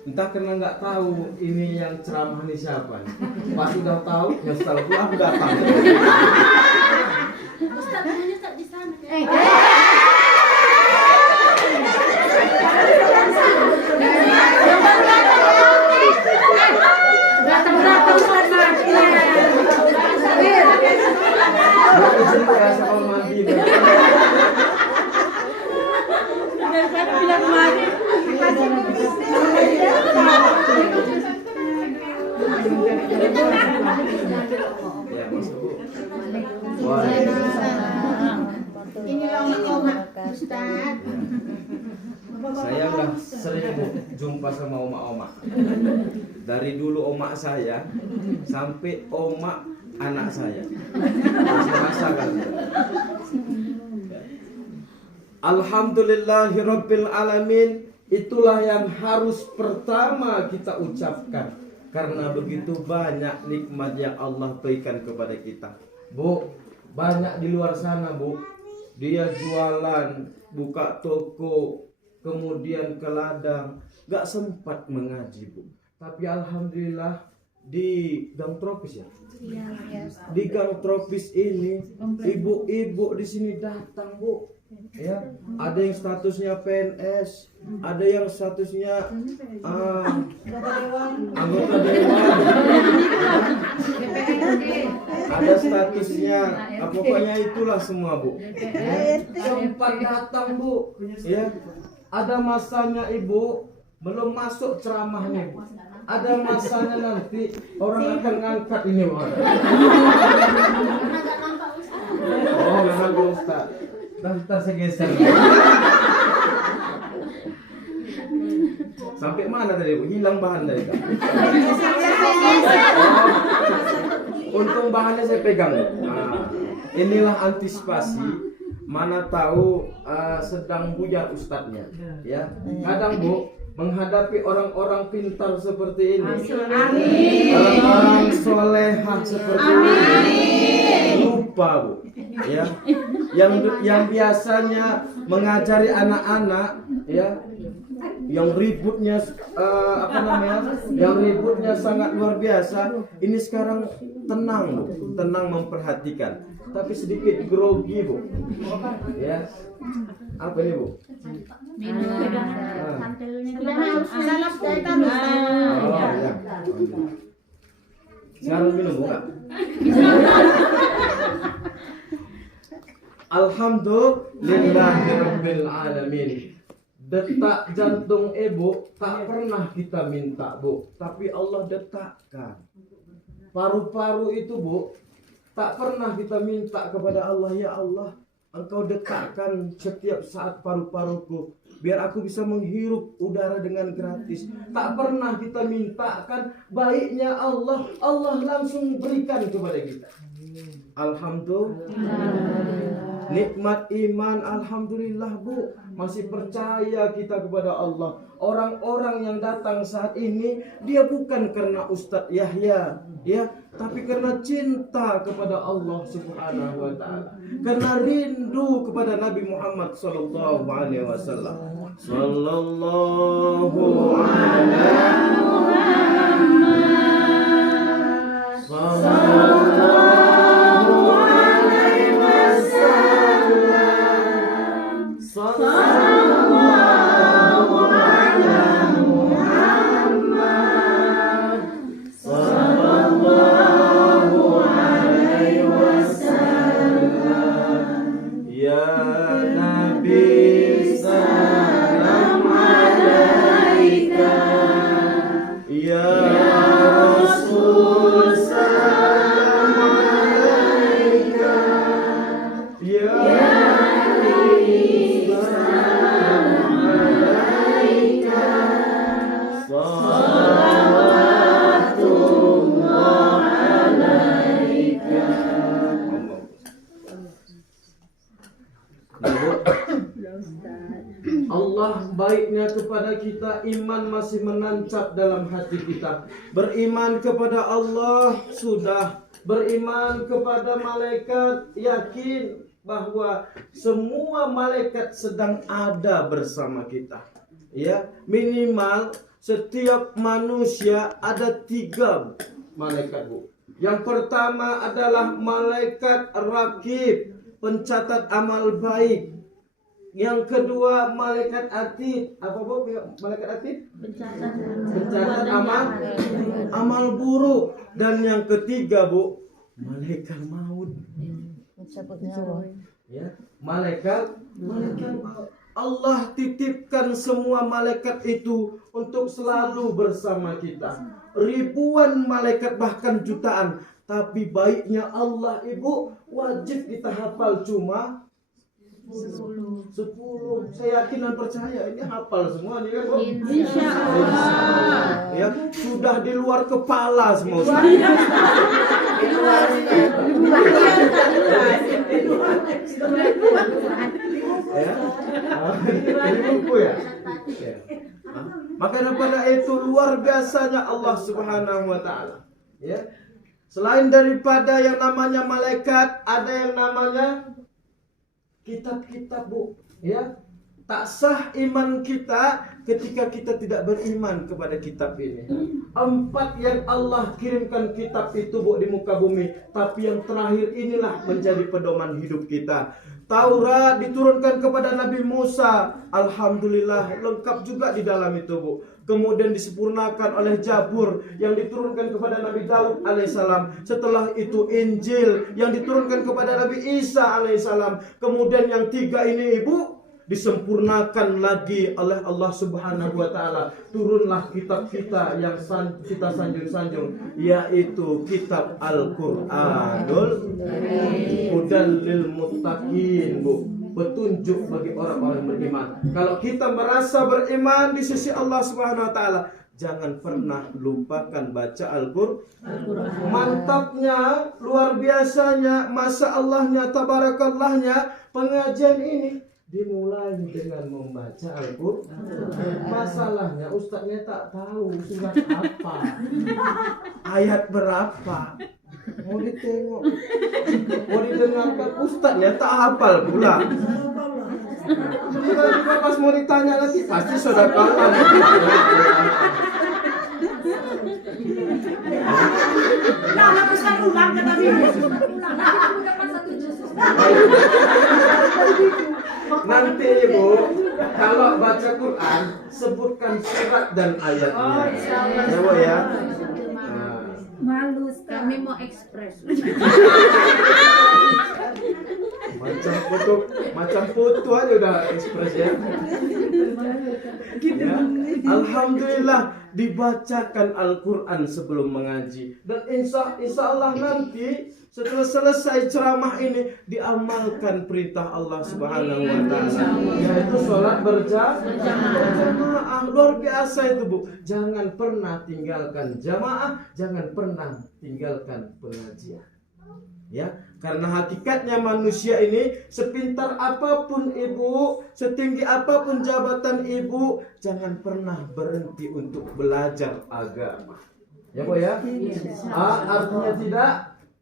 Entah karena nggak tahu ini yang ceramah ini siapa nih. Pas udah tahu, ya setelah itu aku datang. Ustaz, punya Ustaz di sana. Datang-datang Ustaz Martin. Mau izin ya sama mandi. Daripada bilang mari. Ya, masuk Bu. Ini oma Ustaz. Saya udah sering Bu jumpa sama oma-oma. Dari dulu oma saya sampai oma anak saya. Masih merasakan. Alhamdulillahirabbil alamin. Itulah yang harus pertama kita ucapkan, karena begitu banyak nikmat yang Allah berikan kepada kita. Bu, banyak di luar sana Bu, dia jualan, buka toko, kemudian ke ladang, gak sempat mengaji Bu. Tapi alhamdulillah di gang tropis ya. Di gang tropis ini ibu-ibu di sini datang Bu. Ya, ada yang statusnya PNS, ada yang statusnya anggota dewan, ada statusnya, pokoknya itulah semua Bu. Sempat datang Bu, ya. Ada masanya Ibu belum masuk ceramahnya Bu. Ada masanya nanti orang akan ngangkat ini Bu. Oh, memang Bu Ustaz. Ntar saya geser. Sampai mana tadi Bu? Hilang bahan tadi kan? Untung bahannya saya pegang. Nah, inilah antisipasi. Mana tahu sedang buyar ustadznya, ya. Kadang Bu menghadapi orang-orang pintar seperti ini, orang-orang solehah seperti ini, lupa Bu, ya. Yang biasanya mengajari anak-anak, ya, yang ributnya yang ributnya sangat luar biasa, ini sekarang tenang Bu, tenang memperhatikan, tapi sedikit grogi Bu, ya. Apa ini Bu? Salam kita Oh ya. Sekarang minum Bu Kak? Alhamdulillahirabbil alamin. Detak jantung ibu tak pernah kita minta Bu, tapi Allah detakkan. Paru-paru itu Bu, tak pernah kita minta kepada Allah, ya Allah, Engkau detakkan setiap saat paru-paruku, biar aku bisa menghirup udara dengan gratis. Tak pernah kita mintakan, baiknya Allah, Allah langsung berikan kepada kita. Alhamdulillah. Nikmat iman, alhamdulillah Bu, masih percaya kita kepada Allah. Orang-orang yang datang saat ini, dia bukan karena Ustadz Yahya, ya, tapi karena cinta kepada Allah Subhanahu wa taala. Karena rindu kepada Nabi Muhammad sallallahu alaihi wasallam. Sallallahu alaihi wasallam. Allah baiknya kepada kita, iman masih menancap dalam hati kita. Beriman kepada Allah sudah, beriman kepada malaikat, yakin bahwa semua malaikat sedang ada bersama kita. Ya, minimal setiap manusia ada 3 malaikat, Bu. Yang pertama adalah malaikat rakib, pencatat amal baik. Yang kedua malaikat atid. Apa, Bu? Malaikat atid? Pencatat amal buruk. Dan yang ketiga, Bu, malaikat maut. Ya, malaikat maut. Allah titipkan semua malaikat itu untuk selalu bersama kita. Ribuan malaikat bahkan jutaan. Tapi baiknya Allah, Ibu, wajib kita hafal cuma 10. Saya yakin dan percaya ini hafal semua nih kan, Bu? Insya Allah. Ya, sudah di luar kepala semua. Ya. Ini buku ya. Ya. Maka daripada itu luar biasanya Allah Subhanahu wa taala. Ya. Selain daripada yang namanya malaikat, ada yang namanya kitab-kitab, Bu. Ya. Tak sah iman kita ketika kita tidak beriman kepada kitab ini. 4 yang Allah kirimkan kitab itu, Bu, di muka bumi. Tapi yang terakhir inilah menjadi pedoman hidup kita. Taurat diturunkan kepada Nabi Musa. Alhamdulillah lengkap juga di dalam itu, Bu. Kemudian disempurnakan oleh Zabur yang diturunkan kepada Nabi Daud alaihissalam. Setelah itu Injil yang diturunkan kepada Nabi Isa alaihissalam. Kemudian yang 3 ini, Ibu, disempurnakan lagi oleh Allah Subhanahu wa taala. Turunlah kitab kita yang kita sanjung-sanjung, yaitu kitab Al-Qur'anul Hudan lil Muttaqin, Bu. Petunjuk bagi orang-orang beriman. Kalau kita merasa beriman di sisi Allah Subhanahu wa taala, jangan pernah lupakan baca Al-Qur'an. Mantapnya, luar biasanya, masya Allahnya, tabarakallahnya pengajian ini dimulai dengan membaca Al-Qur'an. Masalahnya ustaznya tak tahu surat apa, ayat berapa. Mau ditengok, mau didengarkan, ustaznya tak hafal pula. Tiba-tiba pas mau ditanya nanti pasti saudara kawan. Nah, Ustaz ulang kata dia. Nanti, Ibu, kalau baca Quran sebutkan surat dan ayatnya. Ya, Bu, ya. Nah. Malu Kami mau ekspres. Macam foto aja udah ekspres ya. Ya. Alhamdulillah dibacakan Al-Quran sebelum mengaji. Dan insya Allah nanti setelah selesai ceramah ini diamalkan perintah Allah Subhanahu wa taala, yaitu sholat berjamaah. Luar biasa itu, Bu. Jangan pernah tinggalkan jamaah, jangan pernah tinggalkan pengajian. Ya, karena hakikatnya manusia ini sepintar apapun Ibu, setinggi apapun jabatan Ibu, jangan pernah berhenti untuk belajar agama. Ya, Bu, ya? A artinya tidak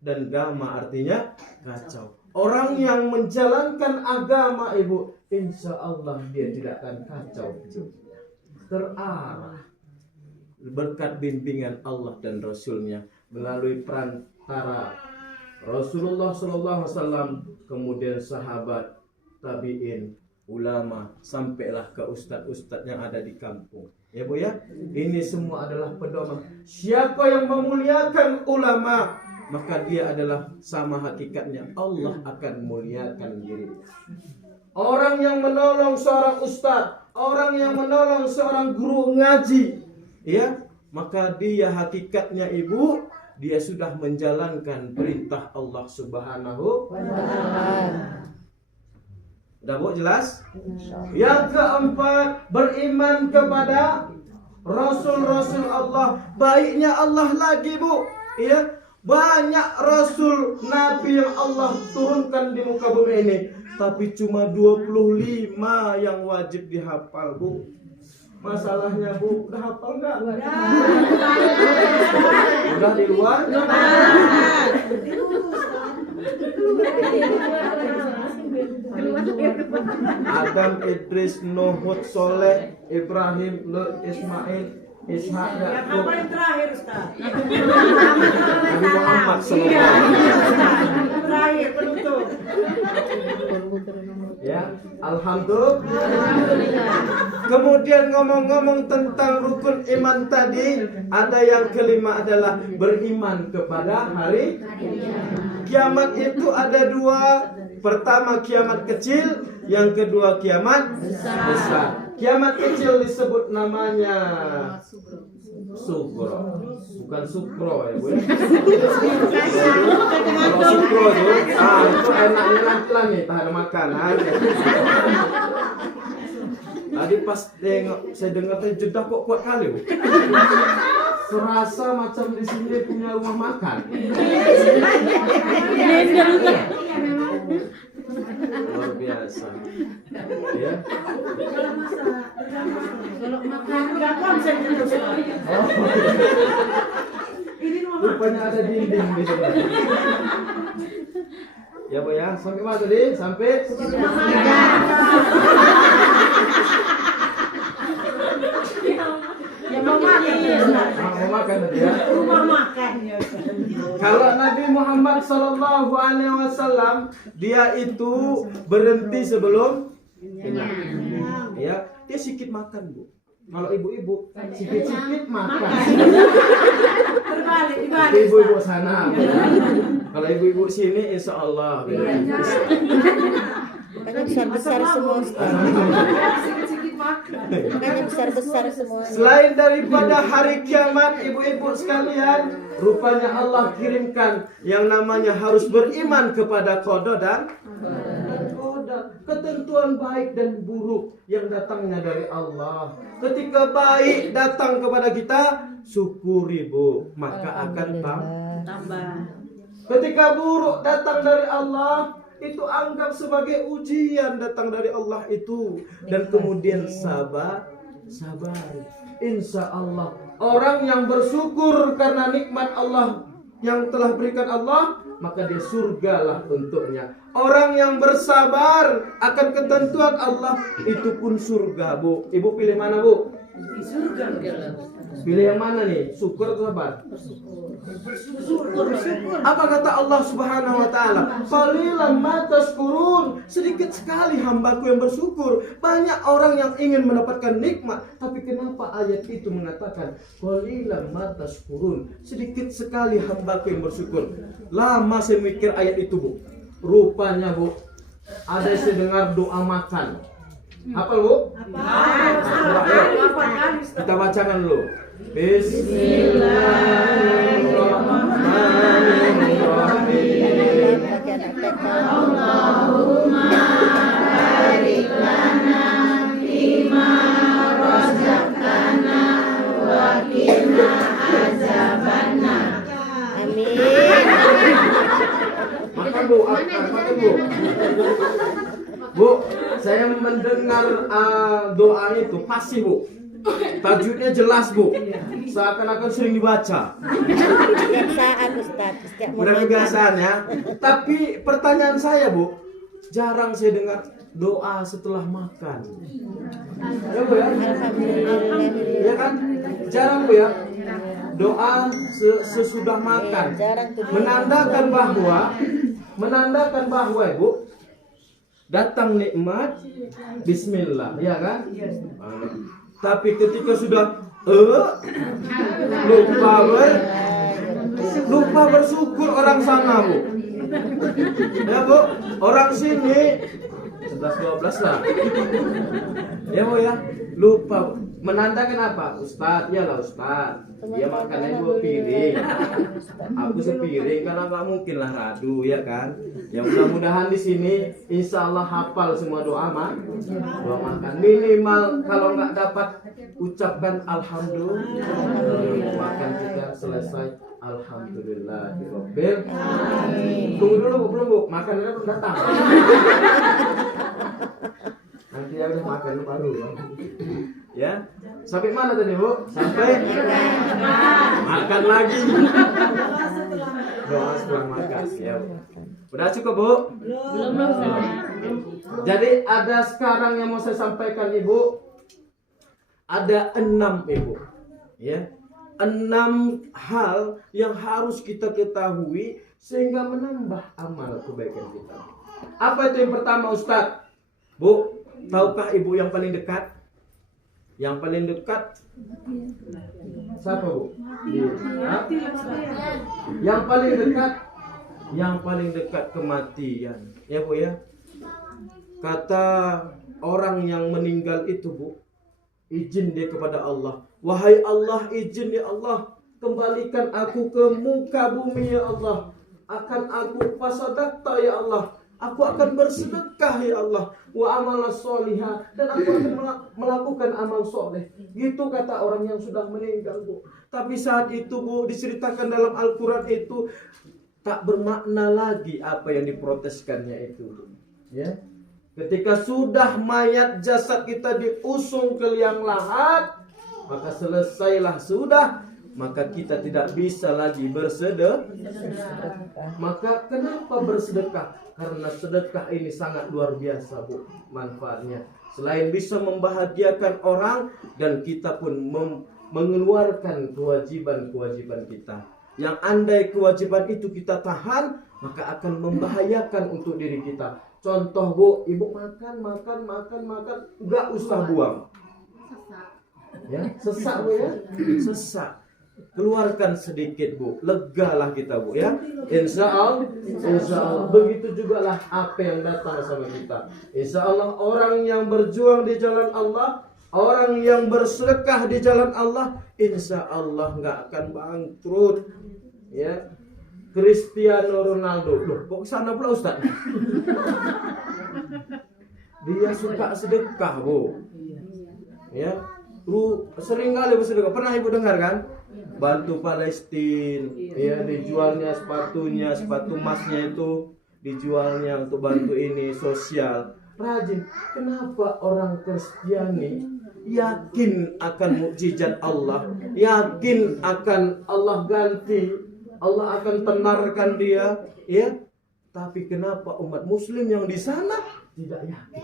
dan gama artinya kacau. Orang yang menjalankan agama, Ibu, insya Allah dia tidak akan kacau hidupnya. Terarah berkat bimbingan Allah dan Rasulnya melalui perantara Rasulullah SAW, kemudian sahabat, tabi'in, ulama, sampailah ke ustadz-ustadz yang ada di kampung. Ya, Bu, ya? Ini semua adalah pedoman. Siapa yang memuliakan ulama, maka dia adalah sama hakikatnya Allah akan muliakan dirinya. Orang yang menolong seorang ustadz, orang yang menolong seorang guru ngaji, ya, maka dia hakikatnya, Ibu, dia sudah menjalankan perintah Allah Subhanahu wa taala. Udah, Bu, jelas? Yang keempat, beriman kepada Rasul-Rasul Allah. Baiknya Allah lagi, Bu, ya. Banyak Rasul Nabi yang Allah turunkan di muka bumi ini, tapi cuma 25 yang wajib dihafal, Bu. Masalahnya, Bu, udah hafal nggak? Udah di luar? Adam, Idris, Nuh, Hud, Soleh, Ibrahim, Lut, Ismail, Ishak, Yang Yakub, apa yang terakhir Ustaz? Nabi Muhammad Iya, SAW. Ustaz. Terakhir penutup. Ya, alhamdulillah. Kemudian ngomong-ngomong tentang rukun iman tadi, ada yang kelima adalah beriman kepada hari kiamat. Itu ada dua. Pertama kiamat kecil, yang kedua kiamat besar. Kiamat kecil disebut namanya sukro, bukan sukro ya Bu. Kalau sukro itu enaknya nantilah nih tahan makanan. Tadi pas saya dengar jeda kok kuat kali Bu. Serasa macam di sini punya rumah makan. Luar biasa. Ya. Kalau makan nggak konsen terus. Ini rumah makan. Rupanya ada dinding di sini. Ya Bu ya, sampai mana tadi? Sampai Ya mau makan ya. mau makan tadi ya. Rumah makan ya. Kalau Nabi Muhammad SAW dia itu berhenti sebelum kenyang. Ya, dia sedikit makan Bu. Kalau ibu-ibu sedikit makan. Terbalik, Tapi dibalik. ibu-ibu sana. Kalau ibu-ibu sini insya Allah. Makanya besar-besar semua. Sedikit-sedikit makan. Makanya besar-besar semua. Selain daripada hari kiamat, ibu-ibu sekalian, rupanya Allah kirimkan yang namanya harus beriman kepada qada dan qadar. Ketentuan baik dan buruk yang datangnya dari Allah. Ketika baik datang kepada kita, syukuri Bu, maka akan Tambah. ketika buruk datang dari Allah, itu anggap sebagai ujian datang dari Allah itu, dan kemudian sabar. Insya Allah orang yang bersyukur karena nikmat Allah yang telah berikan Allah, maka dia surgalah untuknya. Orang yang bersabar akan ketentuan Allah, itu pun surga Bu. Ibu pilih mana Bu? Di surga. Pilih yang mana nih? Syukur atau sabar? Bersyukur. Apa kata Allah Subhanahu wa taala? Qalilan ma tashkurun. Sedikit sekali hambaku yang bersyukur. Banyak orang yang ingin mendapatkan nikmat, tapi kenapa ayat itu mengatakan qalilan ma tashkurun? Sedikit sekali hambaku yang bersyukur. Lama saya mikir ayat itu, Bu. Rupanya, Bu, ada yang saya dengar doa makan. Apa, Bu? Coba, yuk. Kita bacakan dulu. Bismillahirrahmanirrahim. Allahumma barik lana fima razaqtana wa qina azabannar. Amin. Makan Bu, makan Bu. Bu, saya mendengar doa itu pasti Bu. Tajudnya jelas Bu. Seakan-akan sering dibaca. Kebiasaan Ustaz. Setiap Udah momen. kebiasaan ya. Tapi pertanyaan saya Bu, jarang saya dengar doa setelah makan. Ya Bu ya? Alhamdulillah. Ya kan? Jarang Bu ya. Doa sesudah makan. Jarang tuh. Menandakan bahwa Bu, datang nikmat, bismillah, ya kan? Tapi ketika sudah lupa bersyukur orang sana Bu. Ya Bu, orang sini 11-12 lah. Ya Bu ya, lupa. Menandakan apa? Ustaz, ya lah Ustaz. Dia makannya 2 piring. Aku sepiring karena nggak mungkin lah radu, ya kan? Ya mudah-mudahan di sini insya Allah hafal semua doa makan. Minimal kalau nggak dapat ucapkan alhamdulillah. Makan kita selesai. Alhamdulillahirabbil alamin. Tunggu dulu Bu, belum Bu. Makanannya belum datang. Nanti ya udah makan baru. Ya. Sampai mana tadi Bu? Sampai makan lagi. Doa setelah makan. Ya. Udah cukup Bu? Belum. Jadi ada sekarang yang mau saya sampaikan Ibu. Ada 6 Ibu. Ya. 6 hal yang harus kita ketahui sehingga menambah amal kebaikan kita. Apa itu yang pertama Ustadz? Bu, tahukah Ibu yang paling dekat? Yang paling dekat siapa Bu? Hah? Yang paling dekat? Yang paling dekat kematian. Ya Bu ya. Kata orang yang meninggal itu Bu, izin dia kepada Allah. Wahai Allah, izin ya Allah, kembalikan aku ke muka bumi ya Allah. Akan aku fasadakta ya Allah. Aku akan bersedekah ya Allah. Wa amala solihah. Dan aku akan melakukan amal soleh. Gitu kata orang yang sudah meninggal Bu. Tapi saat itu Bu, diceritakan dalam Al-Quran itu tak bermakna lagi apa yang diproteskannya itu Bu. Ya. Ketika sudah mayat jasad kita diusung ke liang lahat, maka selesailah sudah, maka kita tidak bisa lagi bersedekah. Maka kenapa bersedekah? Karena sedekah ini sangat luar biasa Bu manfaatnya. Selain bisa membahagiakan orang, dan kita pun mengeluarkan kewajiban-kewajiban kita. Yang andai kewajiban itu kita tahan, maka akan membahayakan untuk diri kita. Contoh Bu, Ibu makan, nggak usah buang. Ya, sesak Bu ya, sesak. Keluarkan sedikit Bu, legalah kita Bu ya. Insya Allah. Begitu juga lah apa yang datang sama kita. Insya Allah orang yang berjuang di jalan Allah, orang yang bersedekah di jalan Allah, insya Allah nggak akan bangkrut. Ya, Cristiano Ronaldo, loh kok kesana pula Ustaz? Dia suka sedekah Bu. Ya, sering kali bersedekah. Pernah Ibu dengar kan? Bantu Palestina, ya dijualnya sepatunya, sepatu emasnya itu dijualnya untuk bantu ini sosial. Rajin. Kenapa orang Kristiani yakin akan mukjizat Allah, yakin akan Allah ganti, Allah akan tenarkan dia, ya? Tapi kenapa umat Muslim yang di sana tidak yakin?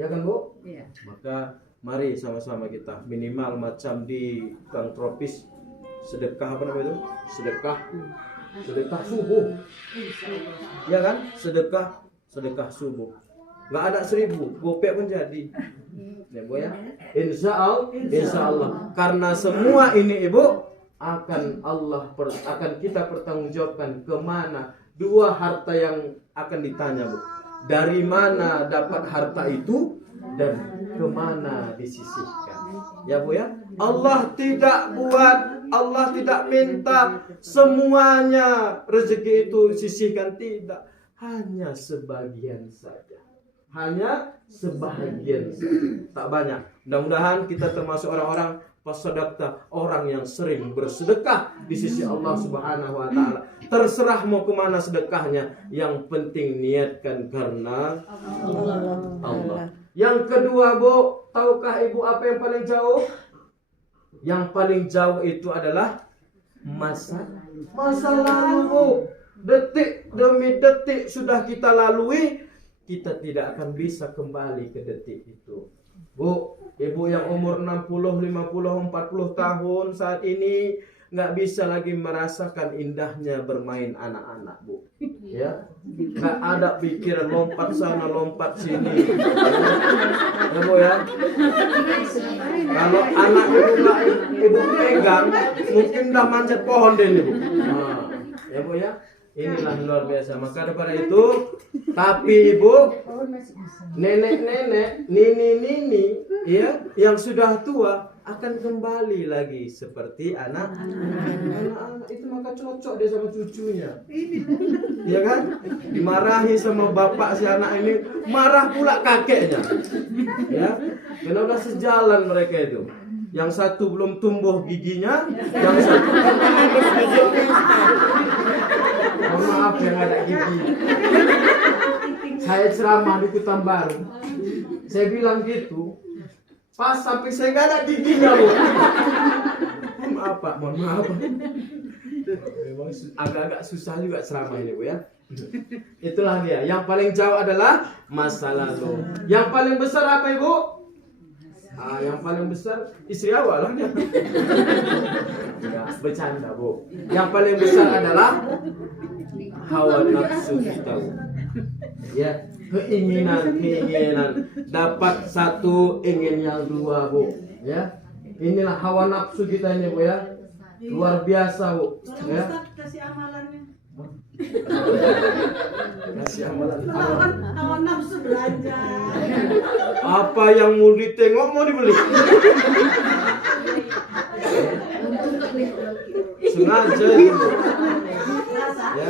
Ya kan Bu? Iya. Maka mari sama-sama kita minimal macam di gang tropis sedekah, apa namanya itu? Sedekah subuh. Ya kan? Sedekah subuh. Nggak ada 1000, gopek pun jadi. Ya Bu ya. Insya Allah. Karena semua ini Ibu akan kita pertanggungjawabkan kemana. 2 harta yang akan ditanya Bu. Dari mana dapat harta itu dan kemana disisihkan. Ya Bu ya. Allah tidak minta semuanya rezeki itu disisihkan, tidak. Hanya sebagian saja. Tak banyak. Mudah-mudahan kita termasuk orang-orang fasadakta, orang yang sering bersedekah di sisi Allah Subhanahu wa taala. Terserah mau kemana sedekahnya, yang penting niatkan karena Allah. Yang kedua Bu, tahukah Ibu apa yang paling jauh? Yang paling jauh itu adalah masa lalu Bu. Detik demi detik sudah kita lalui, kita tidak akan bisa kembali ke detik itu. Bu, Ibu yang umur 60, 50, 40 tahun saat ini nggak bisa lagi merasakan indahnya bermain anak-anak Bu. Ya, nggak ada pikiran lompat sana lompat sini. Ya Bu ya. Kalau anak Ibu pegang, mungkin udah manjat pohon deh Bu. Nah, ya Bu ya. Inilah luar biasa. Maka daripada itu, tapi Ibu, nenek-nenek, nini-nini, ya, yang sudah tua akan kembali lagi seperti anak-anak itu, maka cocok dia sama cucunya. Ya kan? Dimarahi sama bapak si anak ini, marah pula kakeknya. Ya, karena udah sejalan mereka itu. Yang satu belum tumbuh giginya, yang satu Habis giginya. mohon maaf yang ada gigi. Saya ceramah di Kutambaru. Saya bilang gitu, Pas sampai saya nggak ada giginya, Bu. Maaf Pak, mohon maaf. Memang agak-agak susah juga ceramah ini, Bu ya. Itulah dia. Yang paling jauh adalah masa lalu. Yang paling besar apa, Ibu? Yang paling besar istri awal lah. Ya, bercanda, Bu. Yang paling besar adalah hawa nafsu kita, Bu. Ya, keinginan. Dapat satu, ingin yang dua, Bu. Ya. Inilah hawa nafsu kita ini, Bu ya. Luar biasa, Bu. Ya. Kasih amalannya. Kasih amalan. Hawa nafsu belanja. Apa yang mau ditengok mau dibeli. Sengaja gitu. Ya.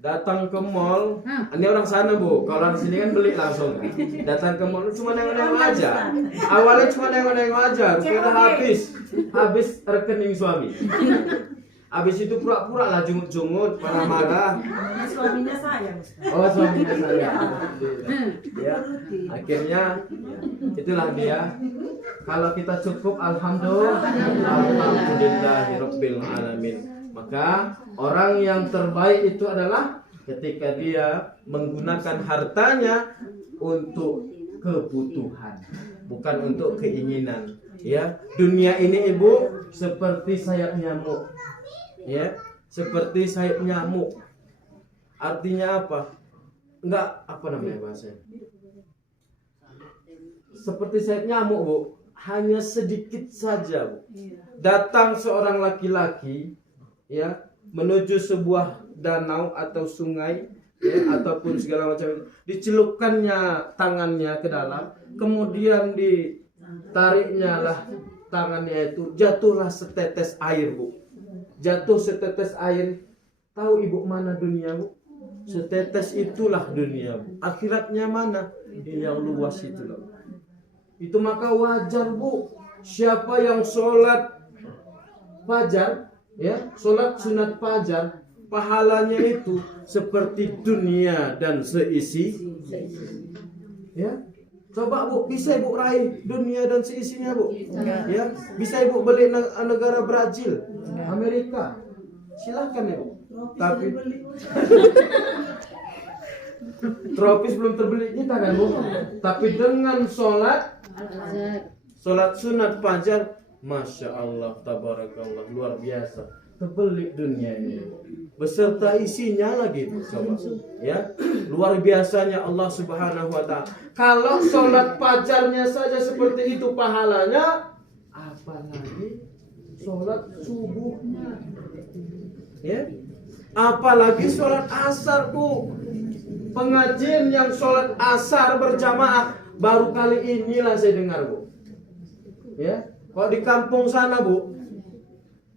Datang ke mall, ini orang sana, Bu. Kalau orang sini kan beli langsung. Datang ke mall cuma nengok-nengok aja. Awalnya cuma nengok-nengok aja, sudah habis rekening suami. Habis itu pura-pura lah jungut-jungut, marah-marah. Suaminya sayang. Oh, suaminya saya. Ya, akhirnya itulah dia. Kalau kita cukup, alhamdulillahirabbil alamin. Maka orang yang terbaik itu adalah ketika dia menggunakan hartanya untuk kebutuhan, bukan untuk keinginan. Ya, dunia ini, Ibu, seperti sayap nyamuk. Ya, seperti sayap nyamuk. Artinya apa? Enggak, apa namanya bahasanya? Seperti sayap nyamuk, Bu. Hanya sedikit saja, Bu. Datang seorang laki-laki, ya, menuju sebuah danau atau sungai, ya, ataupun segala macam, dicelupkannya tangannya ke dalam, kemudian ditariknya lah tangannya itu, jatuhlah setetes air, Bu. Jatuh setetes air. Tahu Ibu mana dunia, Bu? Setetes itulah dunia, Bu. Akhiratnya mana? Yang luas itulah. Itu maka wajar, Bu. Siapa yang sholat fajar, ya, sholat sunat fajar, pahalanya itu seperti dunia dan seisi. Ya, coba, Bu, bisa Ibu raih dunia dan seisinya, Bu? Ya, bisa Ibu beli negara Brazil, Amerika, silahkan, Ibu. Tapi tropis belum terbeli kita kan, Bu? Tapi dengan sholat sunat fajar, Masya Allah, tabarakallah, luar biasa. Terbeli dunia ini, beserta isinya lagi, coba. Ya, luar biasanya Allah Subhanahu wa Ta'ala. Kalau sholat fajarnya saja seperti itu pahalanya, apalagi sholat subuhnya. Ya, apalagi sholat asar, Bu. Pengajian yang sholat asar berjamaah baru kali inilah saya dengar, Bu. Ya, kalau di kampung sana, Bu,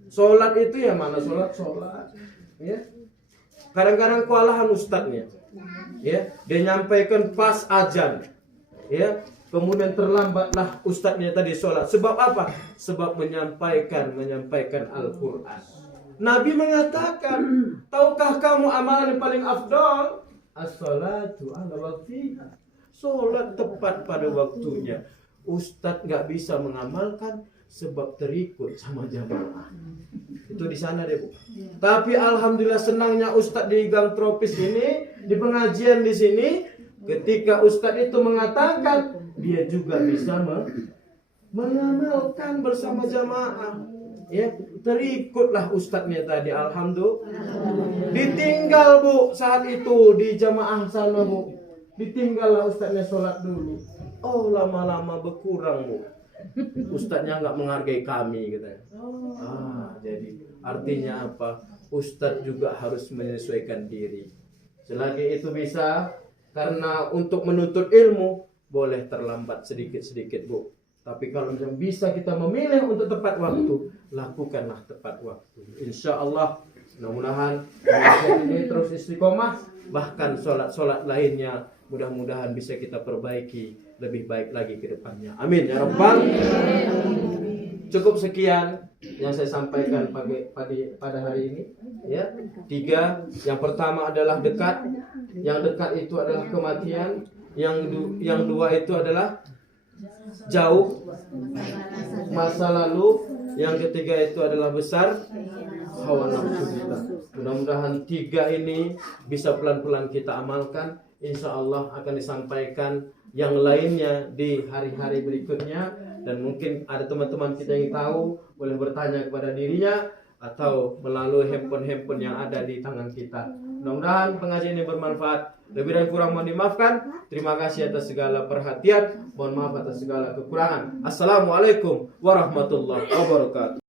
sholat itu ya mana sholat, ya. Kadang-kadang kewalahan ustadznya, ya. Dia nyampaikan pas azan, ya. Kemudian terlambatlah ustadznya tadi sholat. Sebab apa? Sebab menyampaikan Al-Quran. Nabi mengatakan, tahukah kamu amalan yang paling afdal? As-salatu ala waktiha. Sholat tepat pada waktunya. Ustadz nggak bisa mengamalkan sebab terikut sama jamaah. Itu di sana deh, Bu. Tapi alhamdulillah senangnya Ustadz di Gang Tropis ini, di pengajian di sini, ketika Ustadz itu mengatakan, dia juga bisa mengamalkan bersama jamaah. Ya, terikutlah ustadznya tadi, alhamdulillah. Ditinggal, Bu, saat itu di jamaah sana, Bu. Ditinggallah ustadznya sholat dulu. Oh, lama-lama berkurang, Bu. Ustadznya nggak menghargai kami, katanya. Jadi artinya apa? Ustadz juga harus menyesuaikan diri. Selagi itu bisa, karena untuk menuntut ilmu boleh terlambat sedikit-sedikit, Bu. Tapi kalau bisa kita memilih untuk tepat waktu, lakukanlah tepat waktu. Insya Allah, mudah-mudahan ini terus istiqomah. Bahkan sholat lainnya mudah-mudahan bisa kita perbaiki lebih baik lagi ke depannya. Amin ya Rabbal. Cukup sekian yang saya sampaikan pada hari ini. Ya, 3. Yang pertama adalah dekat. Yang dekat itu adalah kematian. Yang 2 itu adalah jauh masa lalu. Yang ketiga itu adalah besar hawa nafsu kita. Mudah-mudahan 3 ini bisa pelan-pelan kita amalkan. Insya Allah akan disampaikan yang lainnya di hari-hari berikutnya. Dan mungkin ada teman-teman kita yang tahu, boleh bertanya kepada dirinya atau melalui handphone-handphone yang ada di tangan kita. Mudah-mudahan pengajian ini bermanfaat. Lebih dan kurang mohon dimaafkan. Terima kasih atas segala perhatian. Mohon maaf atas segala kekurangan. Assalamualaikum warahmatullahi wabarakatuh.